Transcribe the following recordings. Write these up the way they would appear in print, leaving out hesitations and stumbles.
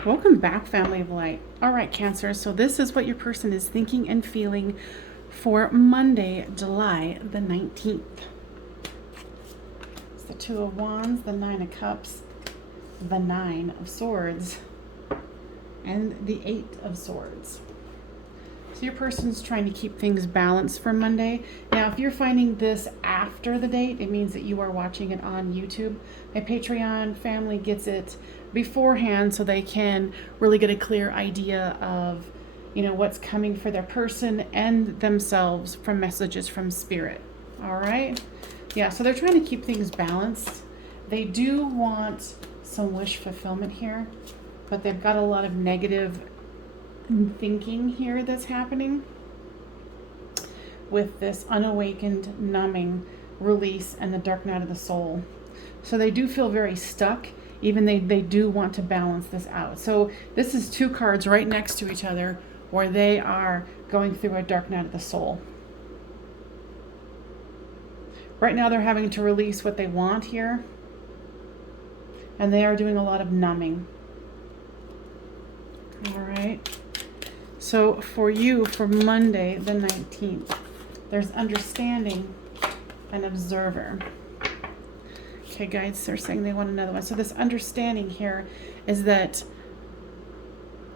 Welcome back, family of light. All right, Cancer. So this is what your person is thinking and feeling for Monday, July the 19th. It's the Two of Wands, the Nine of Cups, the Nine of Swords, and the Eight of Swords. So your person's trying to keep things balanced for Monday. Now, if you're finding this after the date, it means that you are watching it on YouTube. My Patreon family gets it beforehand so they can really get a clear idea of, what's coming for their person and themselves from messages from spirit. All right? Yeah, so they're trying to keep things balanced. They do want some wish fulfillment here, but they've got a lot of negative thinking here that's happening with this unawakened, numbing release and the dark night of the soul. So they do feel very stuck, even they do want to balance this out. So this is two cards right next to each other where they are going through a dark night of the soul. Right now they're having to release what they want here, and they are doing a lot of numbing. All right. So for you, for Monday the 19th, there's understanding and observer. Okay, guys, they're saying they want another one. So this understanding here is that,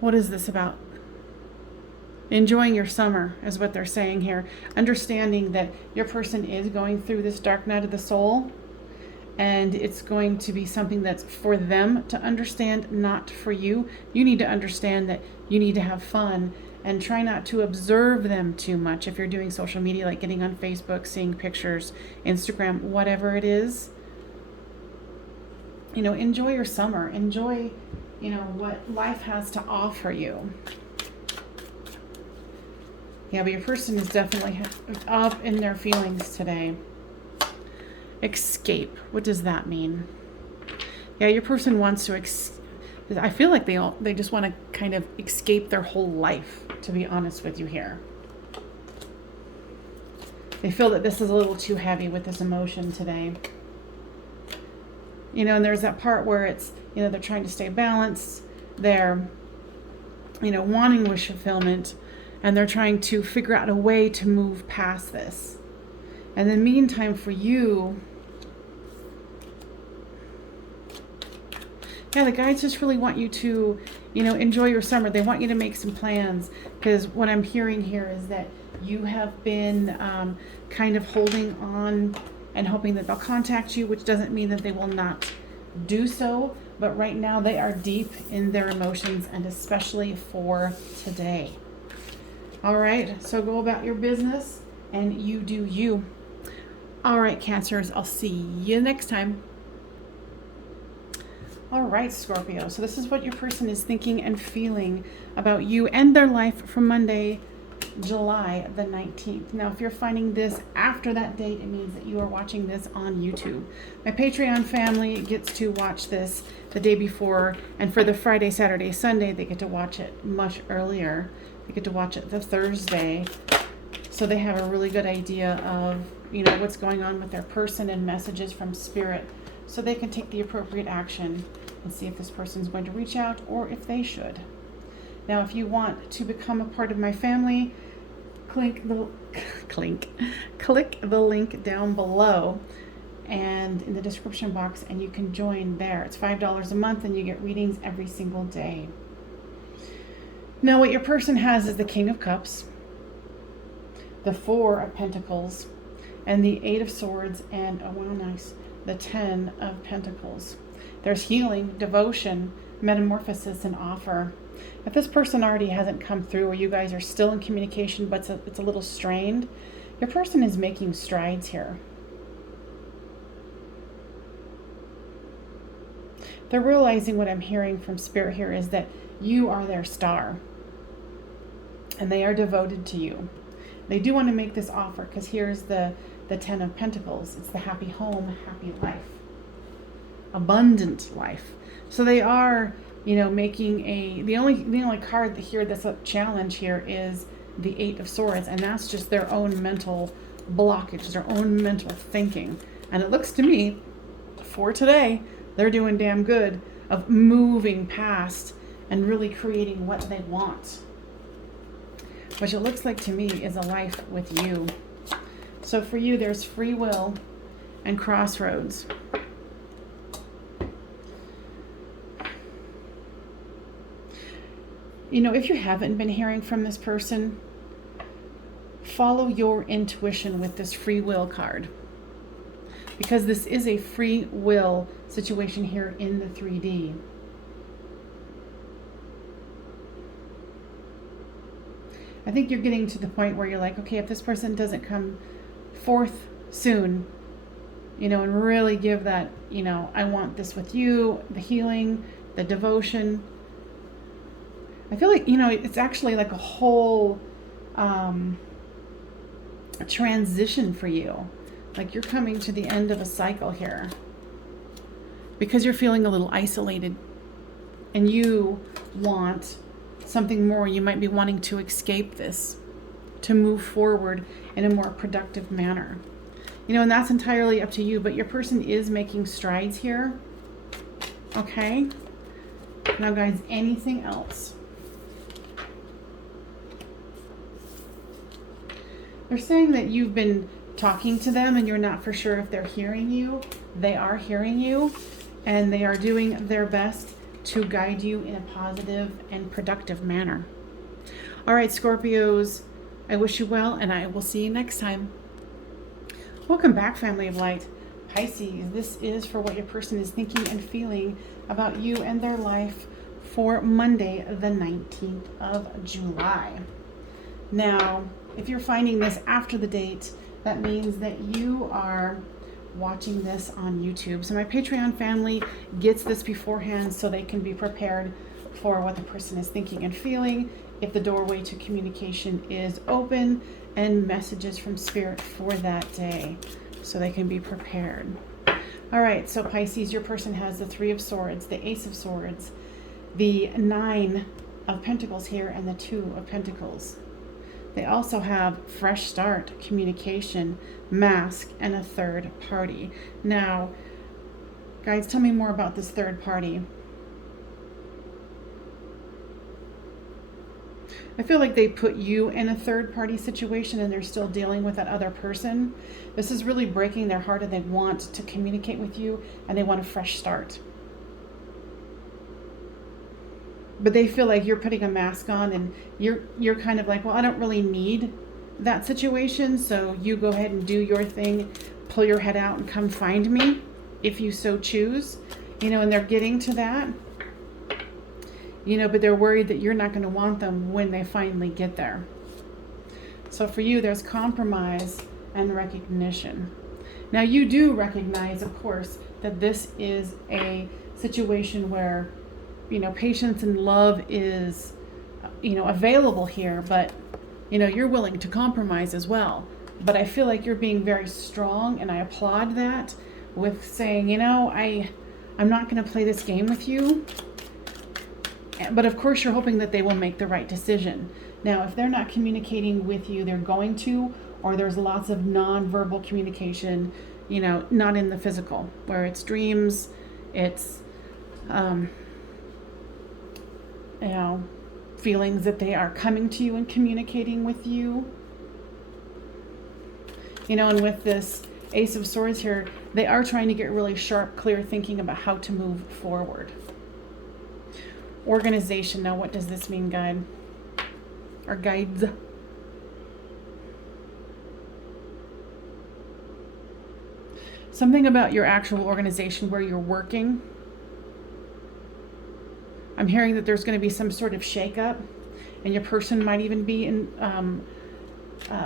what is this about? Enjoying your summer is what they're saying here. Understanding that your person is going through this dark night of the soul, and it's going to be something that's for them to understand, not for you. You need to understand that you need to have fun and try not to observe them too much. If you're doing social media, like getting on Facebook, seeing pictures, Instagram, whatever it is, enjoy your summer. Enjoy, what life has to offer you. Yeah, but your person is definitely up in their feelings today. Escape. What does that mean? Yeah, your person wants to I feel like they just want to kind of escape their whole life, to be honest with you here. They feel that this is a little too heavy with this emotion today. And there's that part where it's, they're trying to stay balanced. They're, wanting wish fulfillment, and they're trying to figure out a way to move past this. And in the meantime, for you, the guides just really want you to, enjoy your summer. They want you to make some plans, because what I'm hearing here is that you have been kind of holding on and hoping that they'll contact you, which doesn't mean that they will not do so. But right now they are deep in their emotions, and especially for today. All right, so go about your business and you do you. All right, Cancers, I'll see you next time. All right, Scorpio. So this is what your person is thinking and feeling about you and their life for Monday, July the 19th. Now, if you're finding this after that date, it means that you are watching this on YouTube. My Patreon family gets to watch this the day before, and for the Friday, Saturday, Sunday, they get to watch it much earlier. They get to watch it the Thursday. So they have a really good idea of, what's going on with their person and messages from spirit, so they can take the appropriate action and see if this person is going to reach out or if they should. Now, if you want to become a part of my family, click the link down below and in the description box, and you can join there. It's $5 a month, and you get readings every single day. Now, what your person has is the King of Cups, the Four of Pentacles, and the Eight of Swords, and, oh wow, nice, the Ten of Pentacles. There's healing, devotion, metamorphosis, and offer. If this person already hasn't come through, or you guys are still in communication, but it's a little strained, your person is making strides here. They're realizing, what I'm hearing from spirit here is that you are their star, and they are devoted to you. They do want to make this offer, because here's the Ten of Pentacles. It's the happy home, happy life, abundant life. So they are, making the only card here that's a challenge here is the Eight of Swords, and that's just their own mental blockage, their own mental thinking. And it looks to me, for today, they're doing damn good of moving past and really creating what they want. Which it looks like to me is a life with you. So for you, there's free will and crossroads. You know, if you haven't been hearing from this person, follow your intuition with this free will card. Because this is a free will situation here in the 3D. I think you're getting to the point where you're like, okay, if this person doesn't come forth soon, you know, and really give that, you know, I want this with you, the healing, the devotion. I feel like, you know, it's actually like a whole transition for you. Like you're coming to the end of a cycle here because you're feeling a little isolated and you want something more. You might be wanting to escape this, to move forward in a more productive manner. You know, and that's entirely up to you, but your person is making strides here. Okay? Now, guys, anything else? They're saying that you've been talking to them and you're not for sure if they're hearing you. They are hearing you, and they are doing their best to guide you in a positive and productive manner. All right, Scorpios, I wish you well, and I will see you next time. Welcome back, family of light. Pisces, this is for what your person is thinking and feeling about you and their life for Monday, the 19th of July. Now, if you're finding this after the date, that means that you are watching this on YouTube. So my Patreon family gets this beforehand so they can be prepared for what the person is thinking and feeling, if the doorway to communication is open, and messages from Spirit for that day so they can be prepared. All right, so Pisces, your person has the 3 of Swords, the Ace of Swords, the 9 of Pentacles here, and the 2 of Pentacles. They also have fresh start, communication, mask, and a third party. Now, guys, tell me more about this third party. I feel like they put you in a third party situation and they're still dealing with that other person. This is really breaking their heart, and they want to communicate with you and they want a fresh start. But they feel like you're putting a mask on and you're kind of like, well, I don't really need that situation, so you go ahead and do your thing, pull your head out and come find me if you so choose. You know, and they're getting to that. You know, but they're worried that you're not going to want them when they finally get there. So for you, there's compromise and recognition. Now, you do recognize, of course, that this is a situation where, you know, patience and love is, you know, available here, but, you know, you're willing to compromise as well. But I feel like you're being very strong, and I applaud that, with saying, you know, I'm not going to play this game with you. But of course, you're hoping that they will make the right decision. Now, if they're not communicating with you, they're going to, or there's lots of non-verbal communication, you know, not in the physical, where it's dreams, it's, you know, feelings that they are coming to you and communicating with you. You know, and with this Ace of Swords here, they are trying to get really sharp, clear thinking about how to move forward. Organization. Now, what does this mean, guide? Or guides? Something about your actual organization where you're working. I'm hearing that there's going to be some sort of shakeup, and your person might even be in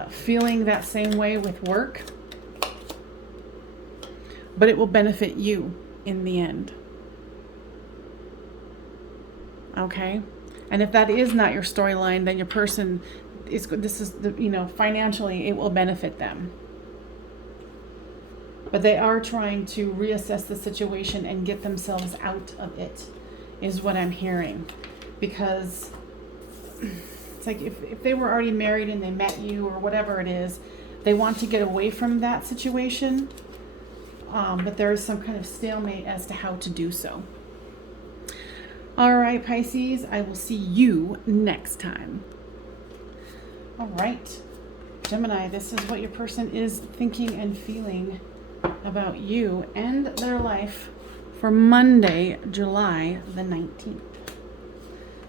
feeling that same way with work. But it will benefit you in the end. Okay, and if that is not your storyline, then your person is, this is the, you know, financially it will benefit them. But they are trying to reassess the situation and get themselves out of it, is what I'm hearing. Because it's like if they were already married and they met you or whatever it is, they want to get away from that situation, but there is some kind of stalemate as to how to do so. All right, Pisces, I will see you next time. All right, Gemini, this is what your person is thinking and feeling about you and their life for Monday, July the 19th.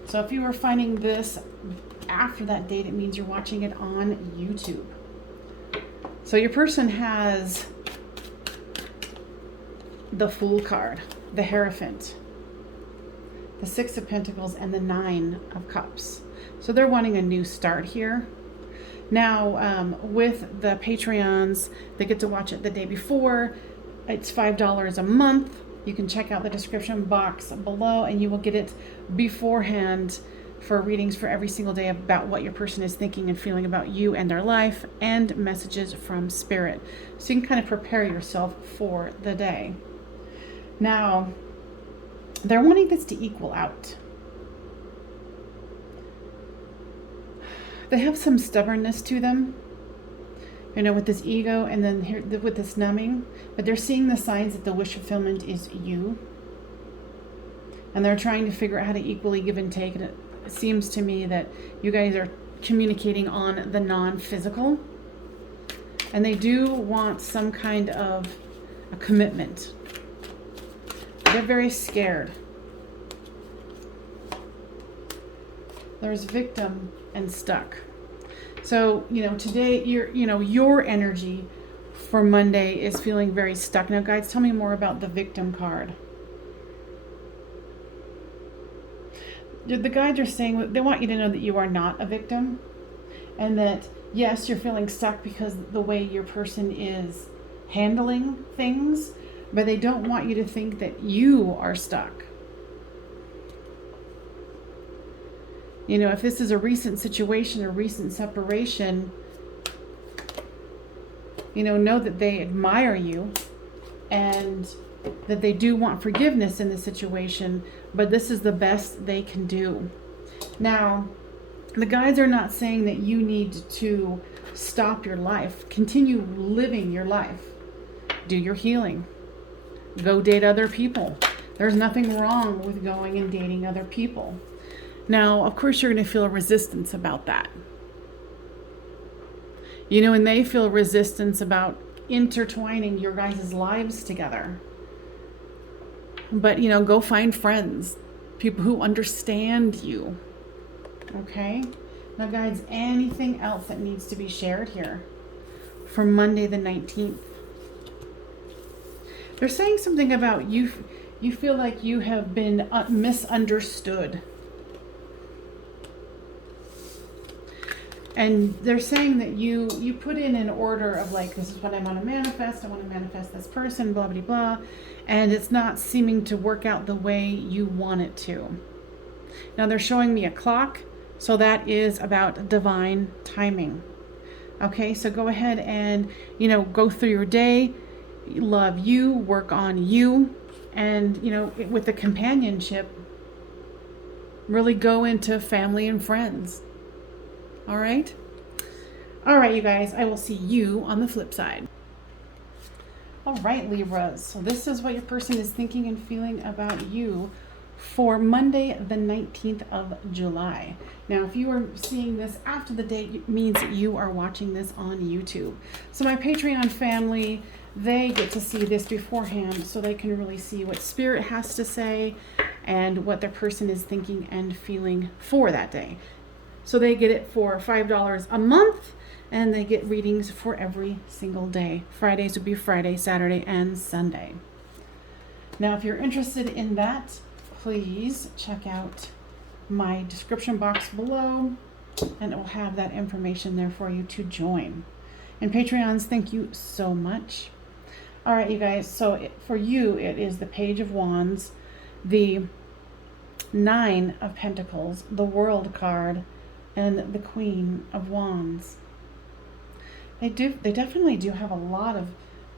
So if you are finding this after that date, it means you're watching it on YouTube. So your person has the Fool card, the Hierophant, the Six of Pentacles, and the Nine of Cups. So they're wanting a new start here. Now, with the Patreons, they get to watch it the day before. It's $5 a month. You can check out the description box below and you will get it beforehand for readings for every single day about what your person is thinking and feeling about you and their life, and messages from Spirit. So you can kind of prepare yourself for the day. Now, they're wanting this to equal out. They have some stubbornness to them, you know, with this ego and then here with this numbing, but they're seeing the signs that the wish fulfillment is you. And they're trying to figure out how to equally give and take. And it seems to me that you guys are communicating on the non-physical. And they do want some kind of a commitment. They're very scared. There's victim and stuck. So, you know, today your energy for Monday is feeling very stuck. Now, guys, tell me more about the victim card. The guides are saying they want you to know that you are not a victim, and that yes, you're feeling stuck because the way your person is handling things, but they don't want you to think that you are stuck. You know, if this is a recent situation, a recent separation, you know that they admire you and that they do want forgiveness in the situation, but this is the best they can do. Now, the guides are not saying that you need to stop your life. Continue living your life. Do your healing. Go date other people. There's nothing wrong with going and dating other people. Now, of course, you're going to feel resistance about that. You know, and they feel resistance about intertwining your guys' lives together. But, you know, go find friends, people who understand you. Okay? Now, guys, anything else that needs to be shared here for Monday the 19th? They're saying something about you feel like you have been misunderstood. And they're saying that you put in an order of like, this is what I want to manifest. I want to manifest this person, blah, blah, blah. And it's not seeming to work out the way you want it to. Now they're showing me a clock. So that is about divine timing. Okay, so go ahead and, you know, go through your day. Love you, work on you. And, you know, with the companionship, really go into family and friends. All right? All right, you guys, I will see you on the flip side. All right, Libras. So this is what your person is thinking and feeling about you for Monday, the 19th of July. Now, if you are seeing this after the date, it means that you are watching this on YouTube. So my Patreon family, they get to see this beforehand so they can really see what Spirit has to say and what their person is thinking and feeling for that day. So they get it for $5 a month, and they get readings for every single day. Fridays would be Friday, Saturday, and Sunday. Now, if you're interested in that, please check out my description box below, and it will have that information there for you to join. And Patreons, thank you so much. All right, you guys, so for you, it is the Page of Wands, the Nine of Pentacles, the World card, and the Queen of Wands. They definitely do have a lot of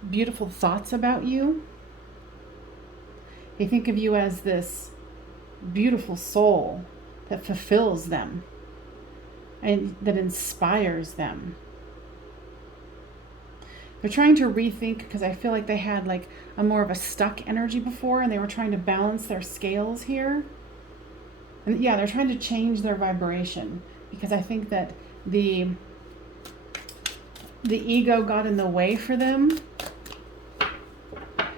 beautiful thoughts about you. They think of you as this beautiful soul that fulfills them and that inspires them. They're trying to rethink, because I feel like they had like a more of a stuck energy before, and they were trying to balance their scales here. And yeah, they're trying to change their vibration, because I think that the ego got in the way for them.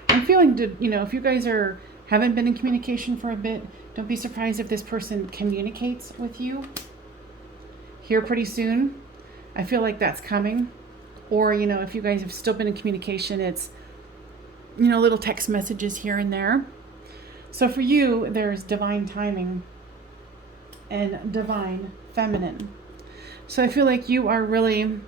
I'm feeling, if you guys haven't been in communication for a bit, don't be surprised if this person communicates with you here pretty soon. I feel like that's coming. Or, if you guys have still been in communication, it's, little text messages here and there. So for you, there's divine timing and divine feminine. So I feel like you are really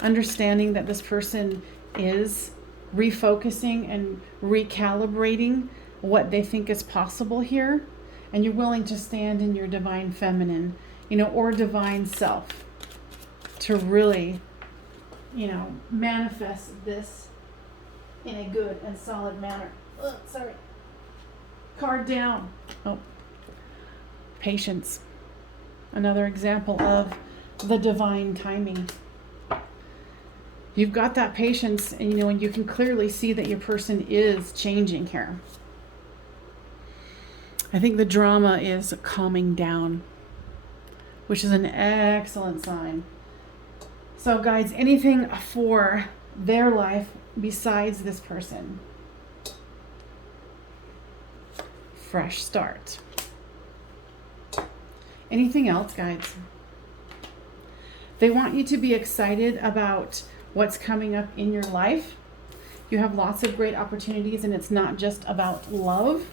understanding that this person is refocusing and recalibrating what they think is possible here. And you're willing to stand in your divine feminine, or divine self to really, manifest this in a good and solid manner. Sorry. Card down. Oh. Patience. Another example of the divine timing. You've got that patience, and and you can clearly see that your person is changing here. I think the drama is calming down, which is an excellent sign. So guys, anything for their life besides this person? Fresh start. Anything else, guys? They want you to be excited about what's coming up in your life. You have lots of great opportunities, and it's not just about love.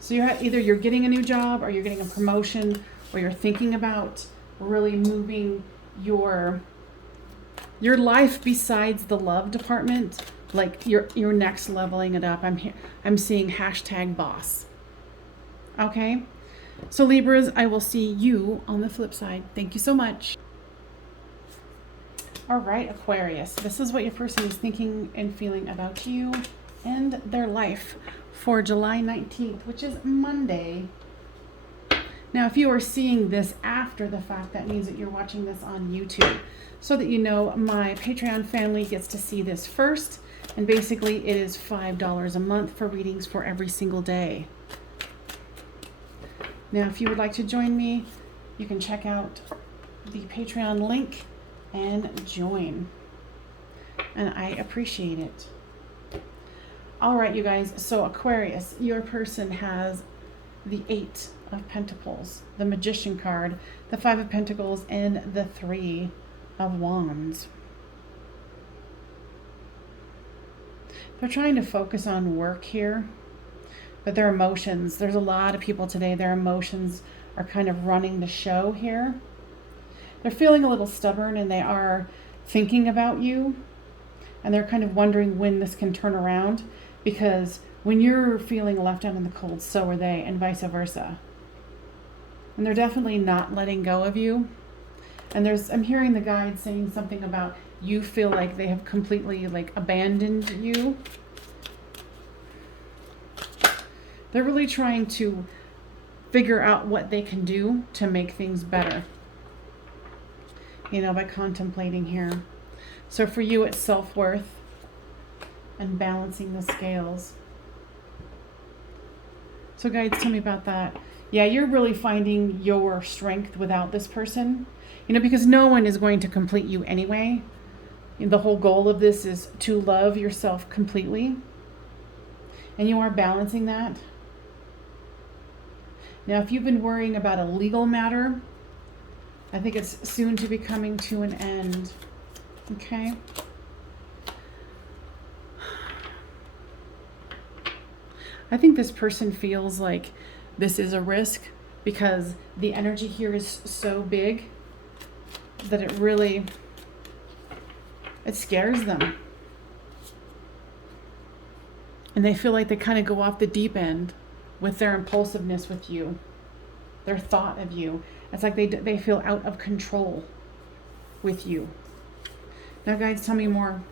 So either you're getting a new job, or you're getting a promotion, or you're thinking about really moving your life besides the love department, like you're next leveling it up. I'm seeing #boss. Okay? So Libras, I will see you on the flip side. Thank you so much. All right, Aquarius, this is what your person is thinking and feeling about you and their life for July 19th, which is Monday. Now, if you are seeing this after the fact, that means that you're watching this on YouTube, so that my Patreon family gets to see this first. And basically, it is $5 a month for readings for every single day. Now, if you would like to join me, you can check out the Patreon link and join. And I appreciate it. All right, you guys. So Aquarius, your person has the 8 of Pentacles, the Magician card, the 5 of Pentacles, and the 3 of Wands. They're trying to focus on work here, but their emotions, there's a lot of people today, their emotions are kind of running the show here. They're feeling a little stubborn, and they are thinking about you, and they're kind of wondering when this can turn around, because when you're feeling left out in the cold, so are they, and vice versa. And they're definitely not letting go of you. And I'm hearing the guide saying something about you feel like they have completely abandoned you. They're really trying to figure out what they can do to make things better, by contemplating here. So for you, it's self-worth and balancing the scales. So guides, tell me about that. Yeah, you're really finding your strength without this person, because no one is going to complete you anyway. The whole goal of this is to love yourself completely, and you are balancing that. Now, if you've been worrying about a legal matter, I think it's soon to be coming to an end. Okay? I think this person feels like this is a risk, because the energy here is so big that it scares them. And they feel like they kind of go off the deep end with their impulsiveness with you, their thought of you. It's like they feel out of control with you. Now, guys, tell me more.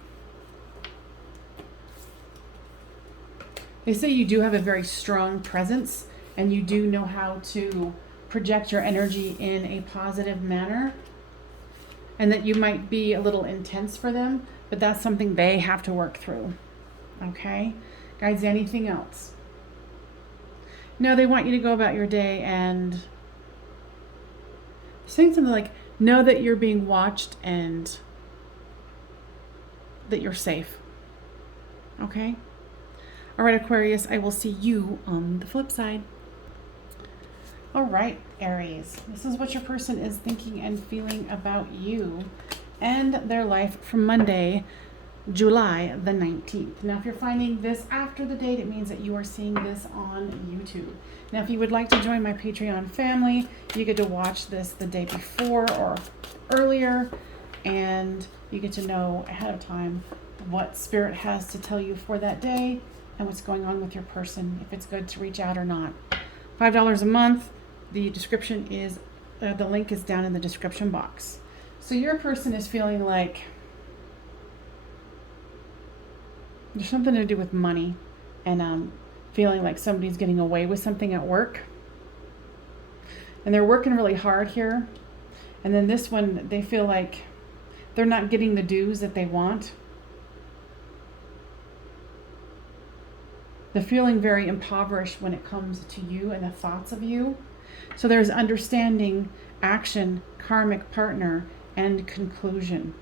They say you do have a very strong presence, and you do know how to project your energy in a positive manner, and that you might be a little intense for them, but that's something they have to work through. Okay? Guys, anything else? No, they want you to go about your day and saying something like, know that you're being watched and that you're safe. Okay? All right, Aquarius, I will see you on the flip side. All right, Aries, this is what your person is thinking and feeling about you and their life from Monday, July the 19th. Now, if you're finding this after the date, it means that you are seeing this on YouTube. Now, if you would like to join my Patreon family, you get to watch this the day before or earlier, and you get to know ahead of time what Spirit has to tell you for that day and what's going on with your person, if it's good to reach out or not. $5 a month. The description is, the link is down in the description box. So your person is feeling like there's something to do with money and feeling like somebody's getting away with something at work. And they're working really hard here. And then this one, they feel like they're not getting the dues that they want. They're feeling very impoverished when it comes to you and the thoughts of you. So there's understanding, action, karmic partner, and conclusion.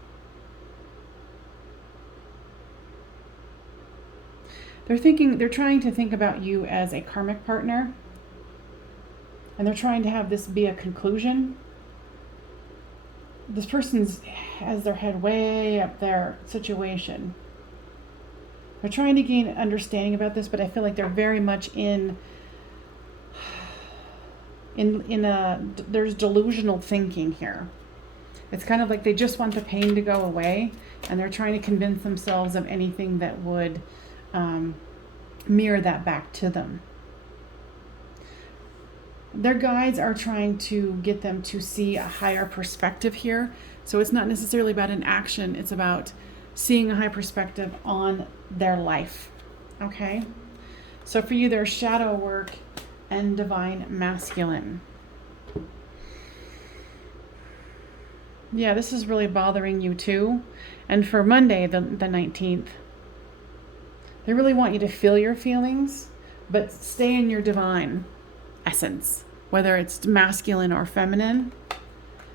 They're trying to think about you as a karmic partner, and they're trying to have this be a conclusion. This person has their head way up their situation. They're trying to gain understanding about this, but I feel like they're very much there's delusional thinking here. It's kind of like they just want the pain to go away, and they're trying to convince themselves of anything that would mirror that back to them. Their guides are trying to get them to see a higher perspective here. So it's not necessarily about an action, it's about seeing a high perspective on their life. Okay? So for you, there's shadow work and divine masculine. Yeah, this is really bothering you too. And for Monday, the 19th, they really want you to feel your feelings, but stay in your divine essence, whether it's masculine or feminine.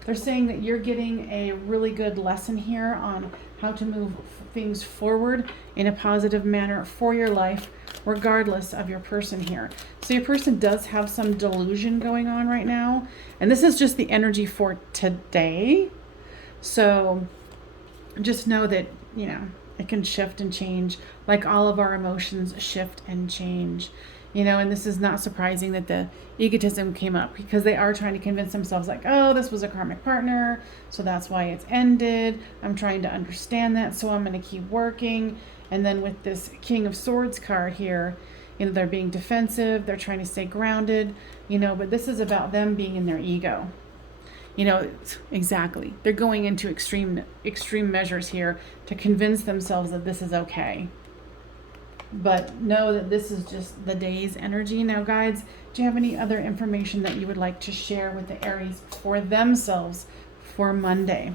They're saying that you're getting a really good lesson here on how to move things forward in a positive manner for your life, regardless of your person here. So your person does have some delusion going on right now, and this is just the energy for today. So just know that, it can shift and change, like all of our emotions shift and change. And this is not surprising that the egotism came up, because they are trying to convince themselves like, oh, this was a karmic partner, so that's why it's ended. I'm trying to understand that, so I'm going to keep working. And then with this King of Swords card here, they're being defensive, they're trying to stay grounded, but this is about them being in their ego. Exactly. They're going into extreme measures here to convince themselves that this is okay. But know that this is just the day's energy. Now, guides, do you have any other information that you would like to share with the Aries for themselves for Monday?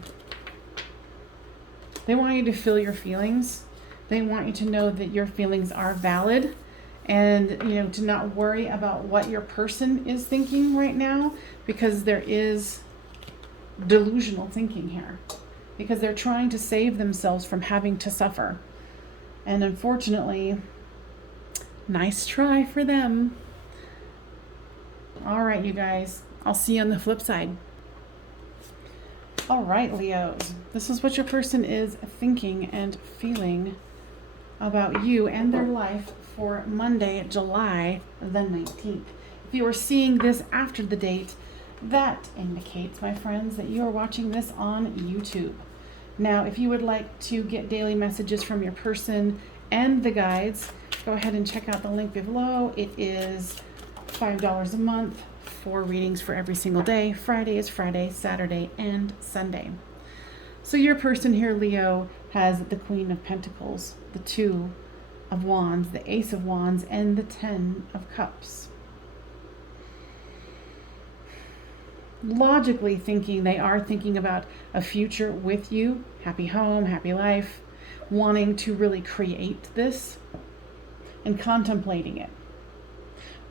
They want you to feel your feelings. They want you to know that your feelings are valid, and, to not worry about what your person is thinking right now, because there is delusional thinking here, because they're trying to save themselves from having to suffer. And unfortunately, nice try for them. All right, you guys, I'll see you on the flip side. All right, Leos, this is what your person is thinking and feeling about you and their life for Monday, July the 19th. If you are seeing this after the date, that indicates, my friends, that you are watching this on YouTube. Now, if you would like to get daily messages from your person and the guides, go ahead and check out the link below. It is $5 a month for readings for every single day. Friday is Friday, Saturday, and Sunday. So your person here, Leo, has the Queen of Pentacles, the Two of Wands, the Ace of Wands, and the Ten of Cups. Logically thinking, they are thinking about a future with you, happy home, happy life, wanting to really create this and contemplating it.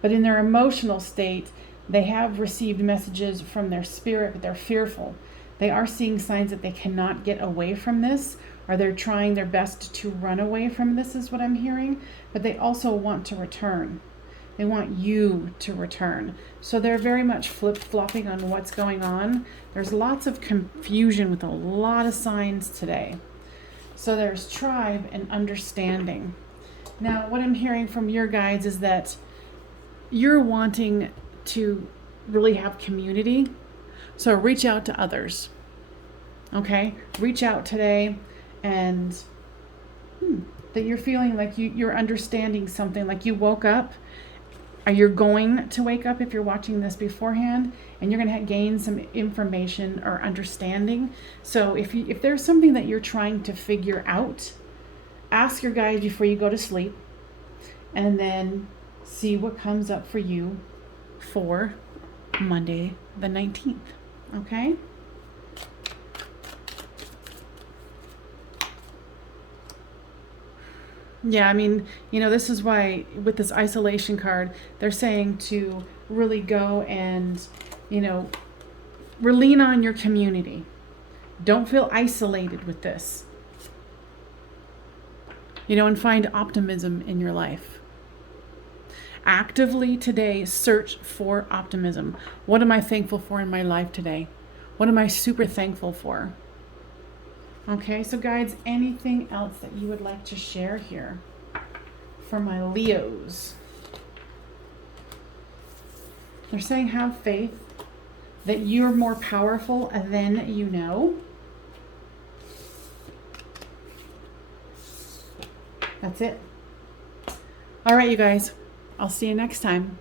But in their emotional state, they have received messages from their spirit, but they're fearful. They are seeing signs that they cannot get away from this, or they're trying their best to run away from this, is what I'm hearing. But they also want to return. They want you to return. So they're very much flip-flopping on what's going on. There's lots of confusion with a lot of signs today. So there's tribe and understanding. Now, what I'm hearing from your guides is that you're wanting to really have community. So reach out to others. Okay? Reach out today, and that you're feeling like you're understanding something, like you woke up, or you're going to wake up if you're watching this beforehand, and you're going to gain some information or understanding. So if there's something that you're trying to figure out, ask your guides before you go to sleep, and then see what comes up for you for Monday the 19th. Okay? Yeah, I mean, this is why with this isolation card, they're saying to really go and, lean on your community. Don't feel isolated with this. And find optimism in your life. Actively today, search for optimism. What am I thankful for in my life today? What am I super thankful for? Okay, so guides, anything else that you would like to share here for my Leos? They're saying have faith that you're more powerful than you know. That's it. All right, you guys. I'll see you next time.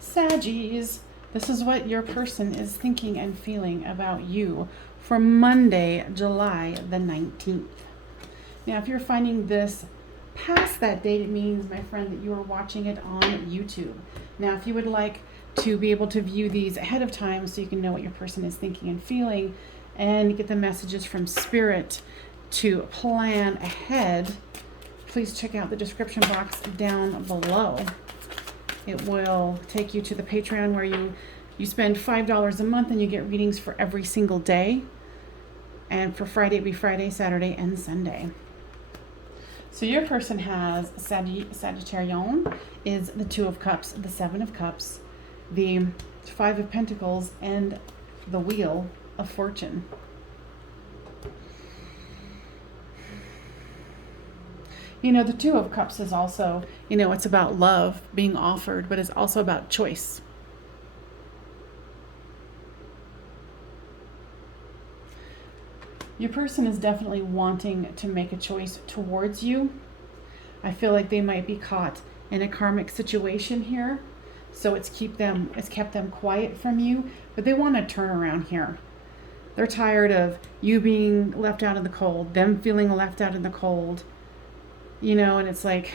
Saggies, this is what your person is thinking and feeling about you for Monday, July the 19th. Now, if you're finding this past that date, it means, my friend, that you are watching it on YouTube. Now, if you would like to be able to view these ahead of time so you can know what your person is thinking and feeling and get the messages from Spirit to plan ahead, please check out the description box down below. It will take you to the Patreon where you spend $5 a month and you get readings for every single day. And for Friday, it'll be Friday, Saturday, and Sunday. So your person has Sagittarius, is the 2 of Cups, the 7 of Cups, the 5 of Pentacles, and the Wheel of Fortune. The 2 of Cups is also, it's about love being offered, but it's also about choice. Your person is definitely wanting to make a choice towards you. I feel like they might be caught in a karmic situation here, so it's kept them quiet from you, but they want to turn around here. They're tired of you being left out in the cold, them feeling left out in the cold. And it's like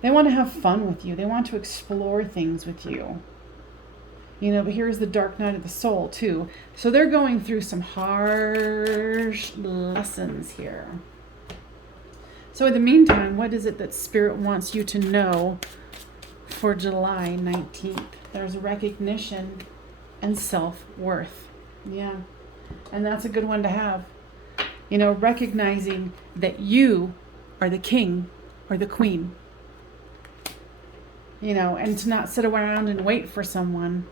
they want to have fun with you. They want to explore things with you. But here's the dark night of the soul too. So they're going through some harsh lessons here. So in the meantime, what is it that Spirit wants you to know for July 19th? There's recognition and self-worth. Yeah. And that's a good one to have. Recognizing that you are the king or the queen. And to not sit around and wait for someone.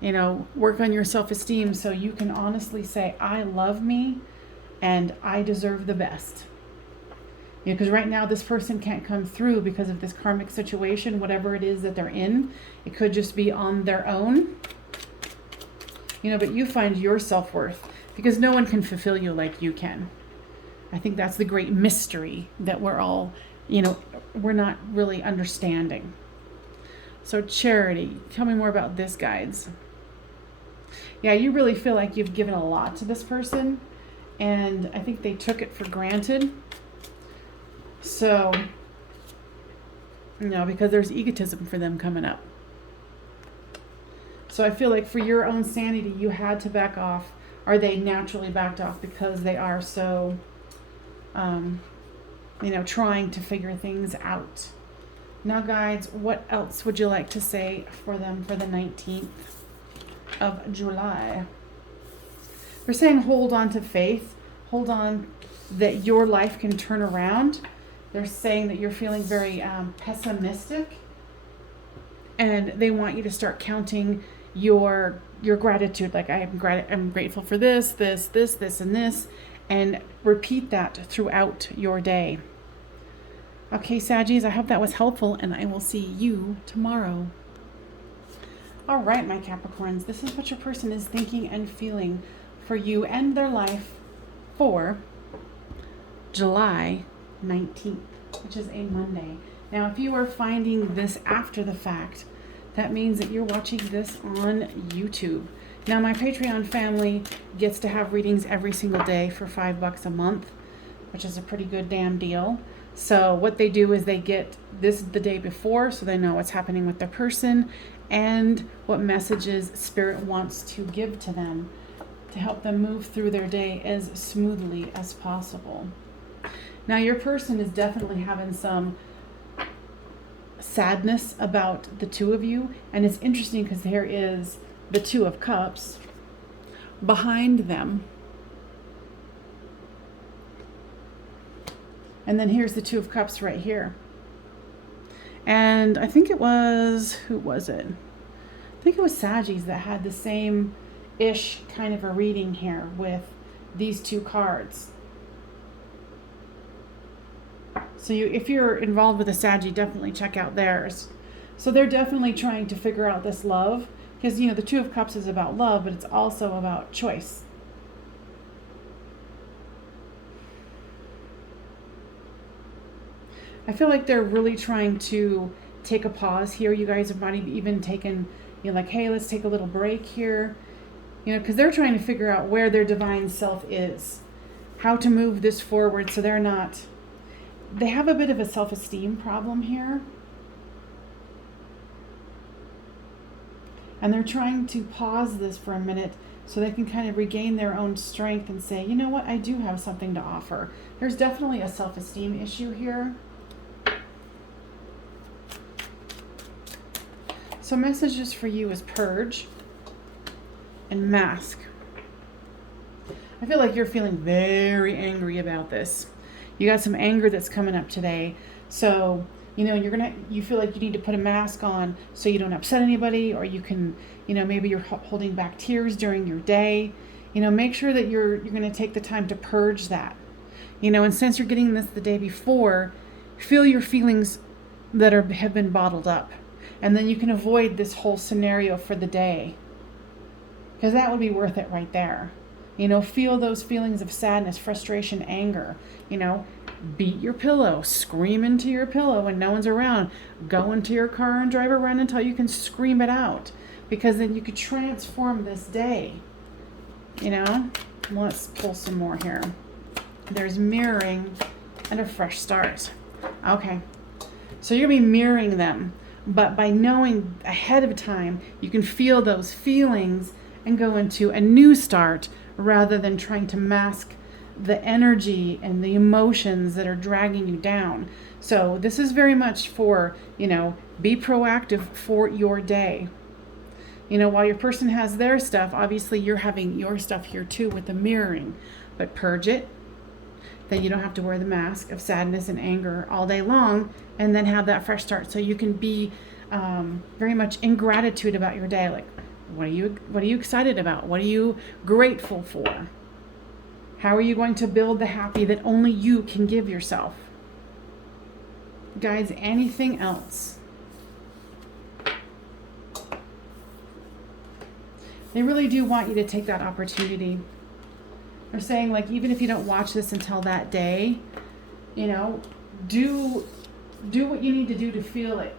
Work on your self-esteem so you can honestly say, I love me and I deserve the best. Because right now this person can't come through because of this karmic situation, whatever it is that they're in. It could just be on their own. But you find your self-worth. Because no one can fulfill you like you can. I think that's the great mystery that we're all, we're not really understanding. So Charity, tell me more about this, guides. Yeah, you really feel like you've given a lot to this person. And I think they took it for granted. So, because there's egotism for them coming up. So I feel like for your own sanity, you had to back off. Or they naturally backed off because they are so, trying to figure things out. Now, guides, what else would you like to say for them for the 19th of July? They're saying hold on to faith. Hold on that your life can turn around. They're saying that you're feeling very pessimistic. And they want you to start counting your gratitude. Like, I'm grateful for this, and this. And repeat that throughout your day. Okay, Saggies, I hope that was helpful, and I will see you tomorrow. All right, my Capricorns, this is what your person is thinking and feeling for you and their life for July 19th, which is a Monday. Now, if you are finding this after the fact, that means that you're watching this on YouTube. Now, my Patreon family gets to have readings every single day for $5 a month, which is a pretty good damn deal. So what they do is they get this the day before, so they know what's happening with their person and what messages Spirit wants to give to them to help them move through their day as smoothly as possible. Now, your person is definitely having some sadness about the two of you, and it's interesting because there is the Two of Cups behind them. And then here's the Two of Cups right here. And I think it was, who was it? I think it was Saggies that had the same-ish kind of a reading here with these two cards. So if you're involved with a Saggy, definitely check out theirs. So they're definitely trying to figure out this love. Because, the Two of Cups is about love, but it's also about choice. I feel like they're really trying to take a pause here. You guys have not even taken, like, hey, let's take a little break here. Because they're trying to figure out where their divine self is. How to move this forward so they have a bit of a self-esteem problem here. And they're trying to pause this for a minute so they can kind of regain their own strength and say, you know what, I do have something to offer. There's definitely a self-esteem issue here. So messages for you is purge and mask. I feel like you're feeling very angry about this. You got some anger that's coming up today. So you feel like you need to put a mask on so you don't upset anybody, or you can, maybe you're holding back tears during your day. Make sure that you're going to take the time to purge that. And since you're getting this the day before, feel your feelings that have been bottled up. And then you can avoid this whole scenario for the day. Because that would be worth it right there. Feel those feelings of sadness, frustration, anger. Beat your pillow, scream into your pillow when no one's around. Go into your car and drive around until you can scream it out. Because then you could transform this day. Let's pull some more here. There's mirroring and a fresh start. Okay. So you're going to be mirroring them. But by knowing ahead of time, you can feel those feelings and go into a new start rather than trying to mask the energy and the emotions that are dragging you down. So this is very much for, be proactive for your day. While your person has their stuff, obviously you're having your stuff here too with the mirroring. But purge it. Then you don't have to wear the mask of sadness and anger all day long, and then have that fresh start. So you can be very much in gratitude about your day. Like, what are you excited about? What are you grateful for? How are you going to build the happy that only you can give yourself? Guys, anything else? They really do want you to take that opportunity. They're saying, like, even if you don't watch this until that day, do what you need to do to feel it,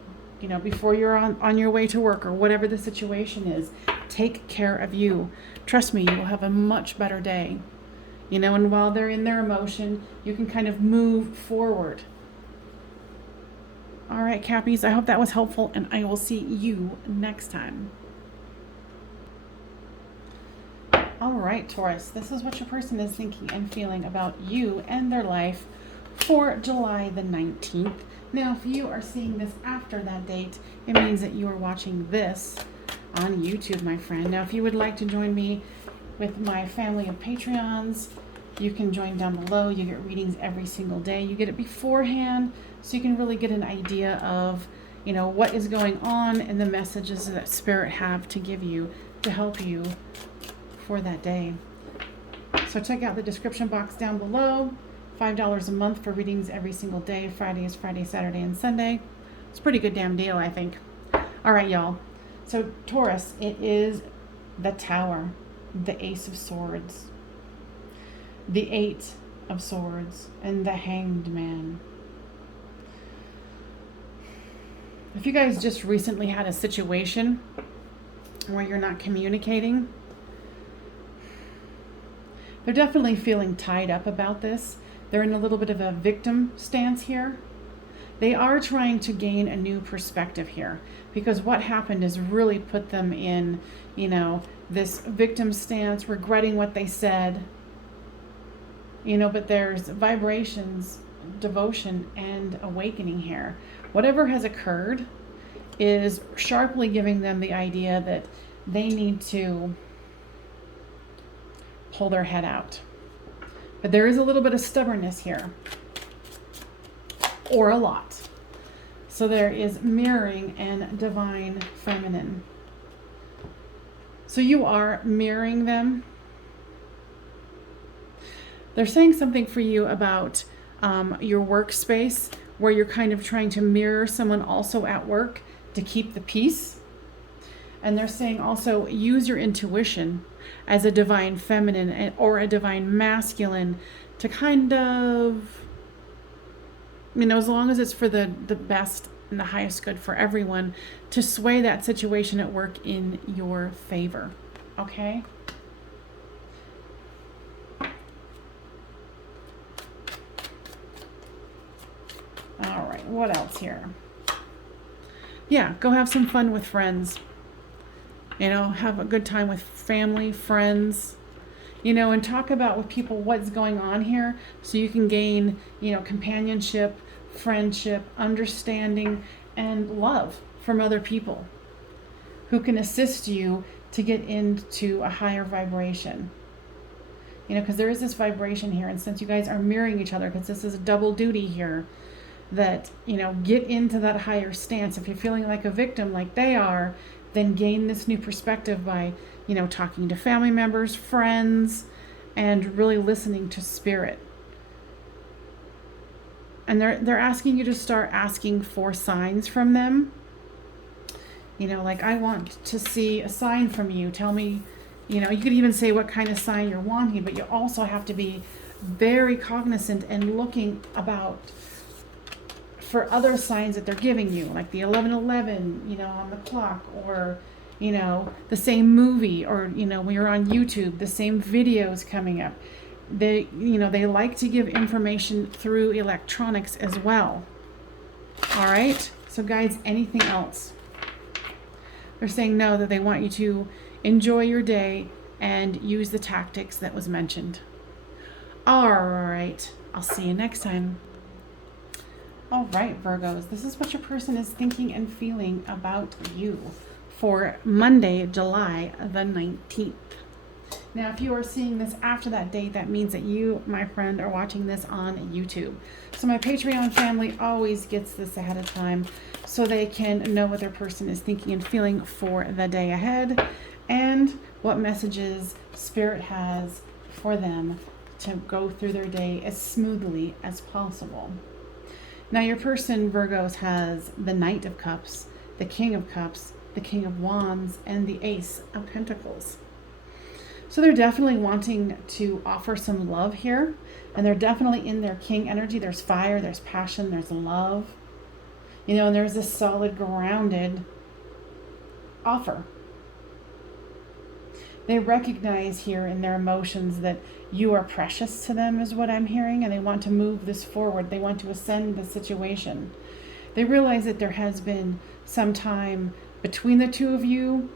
before you're on your way to work or whatever the situation is. Take care of you. Trust me, you will have a much better day. And while they're in their emotion, you can kind of move forward. All right, Cappies, I hope that was helpful, and I will see you next time. All right, Taurus, this is what your person is thinking and feeling about you and their life for July the 19th. Now, if you are seeing this after that date, it means that you are watching this on YouTube, my friend. Now, if you would like to join me with my family of Patreons, you can join down below. You get readings every single day. You get it beforehand, so you can really get an idea of, you know, what is going on and the messages that Spirit have to give you to help you for that day. So check out the description box down below. $5 a month for readings every single day. Friday is Friday, Saturday, and Sunday. It's a pretty good damn deal, I think. All right, y'all. So Taurus, it is the Tower, the Ace of Swords, the Eight of Swords, and the Hanged Man. If you guys just recently had a situation where you're not communicating, they're definitely feeling tied up about this. They're in a little bit of a victim stance here. They are trying to gain a new perspective here, because what happened is really put them in, you know, this victim stance, regretting what they said, you know, but there's vibrations, devotion, and awakening here. Whatever has occurred is sharply giving them the idea that they need to pull their head out. But there is a little bit of stubbornness here, or a lot. So there is mirroring and divine feminine. So you are mirroring them. They're saying something for you about your workspace, where you're kind of trying to mirror someone also at work to keep the peace. And they're saying also use your intuition as a divine feminine or a divine masculine to kind of, you know, as long as it's for the best and the highest good for everyone, to sway that situation at work in your favor. Okay? All right, what else here? Yeah, go have some fun with friends. You know, have a good time with family, friends, you know, and talk about with people what's going on here, so you can gain, you know, companionship, friendship, understanding, and love from other people who can assist you to get into a higher vibration. You know, because there is this vibration here, and since you guys are mirroring each other, because this is a double duty here, that, you know, get into that higher stance. If you're feeling like a victim like they are, then gain this new perspective by, you know, talking to family members, friends, and really listening to Spirit. And they're asking you to start asking for signs from them. You know, like, I want to see a sign from you. Tell me, you know, you could even say what kind of sign you're wanting, but you also have to be very cognizant and looking about for other signs that they're giving you, like the 11:11, you know, on the clock, or, you know, the same movie, or, you know, when you're on YouTube, the same videos coming up. They, you know, they like to give information through electronics as well. All right. So guys, anything else? They're saying no, that they want you to enjoy your day and use the tactics that was mentioned. All right. I'll see you next time. All right, Virgos, this is what your person is thinking and feeling about you for Monday, July the 19th. Now, if you are seeing this after that date, that means that you, my friend, are watching this on YouTube. So my Patreon family always gets this ahead of time, so they can know what their person is thinking and feeling for the day ahead, and what messages Spirit has for them to go through their day as smoothly as possible. Now, your person, Virgos, has the Knight of Cups, the King of Cups, the King of Wands, and the Ace of Pentacles. So they're definitely wanting to offer some love here, and they're definitely in their King energy. There's fire, there's passion, there's love, you know, and there's this solid, grounded offer. They recognize here in their emotions that you are precious to them, is what I'm hearing, and they want to move this forward. They want to ascend the situation. They realize that there has been some time between the two of you,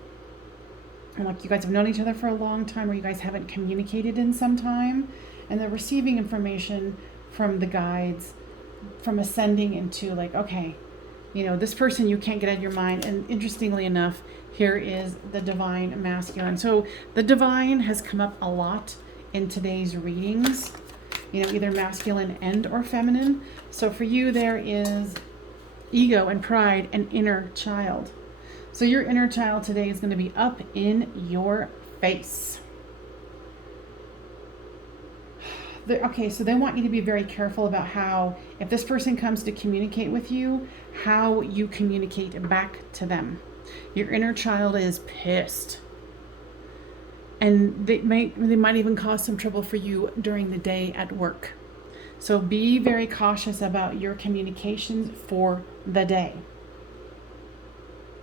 and like you guys have known each other for a long time, or you guys haven't communicated in some time, and they're receiving information from the guides, from ascending into like, okay, you know, this person you can't get out of your mind. And interestingly enough, here is the divine masculine. So the divine has come up a lot in today's readings, you know, either masculine and or feminine. So for you, there is ego and pride and inner child. So your inner child today is going to be up in your face. Okay, so they want you to be very careful about how, if this person comes to communicate with you, how you communicate back to them. Your inner child is pissed. And they might even cause some trouble for you during the day at work. So be very cautious about your communications for the day.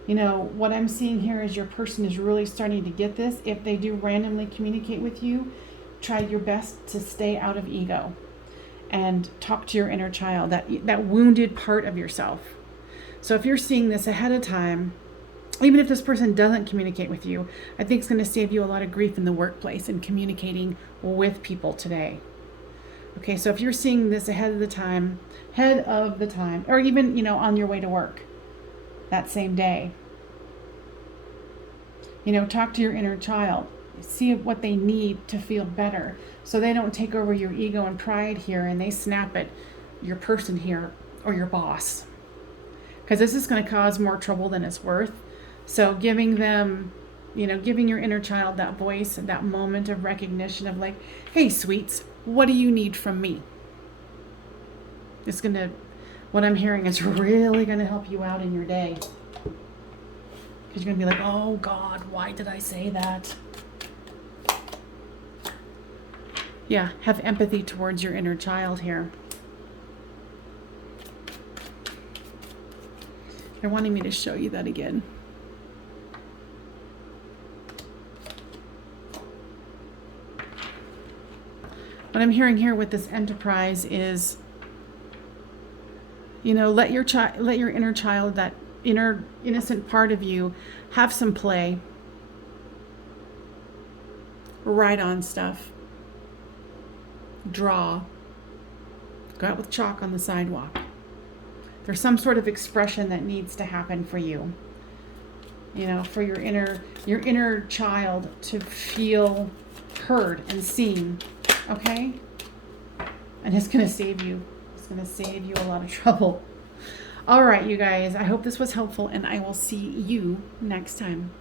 You know, what I'm seeing here is your person is really starting to get this. If they do randomly communicate with you, try your best to stay out of ego and talk to your inner child, that wounded part of yourself. So if you're seeing this ahead of time, even if this person doesn't communicate with you, I think it's going to save you a lot of grief in the workplace and communicating with people today. Okay, so if you're seeing this ahead of the time, or even, you know, on your way to work that same day, you know, talk to your inner child. See what they need to feel better, so they don't take over your ego and pride here and they snap at your person here or your boss, because this is going to cause more trouble than it's worth. So giving them, you know, giving your inner child that voice, that moment of recognition of like, hey sweets, what do you need from me? It's going to, what I'm hearing is really going to help you out in your day, because you're going to be like, oh God, why did I say that? Yeah, have empathy towards your inner child here. They're wanting me to show you that again. What I'm hearing here with this Enterprise is, you know, let your inner child, that inner innocent part of you, have some play. Write on stuff. Draw. Go out with chalk on the sidewalk. There's some sort of expression that needs to happen for you. You know, for your inner child to feel heard and seen. Okay? And it's going to save you. It's going to save you a lot of trouble. All right, you guys. I hope this was helpful, and I will see you next time.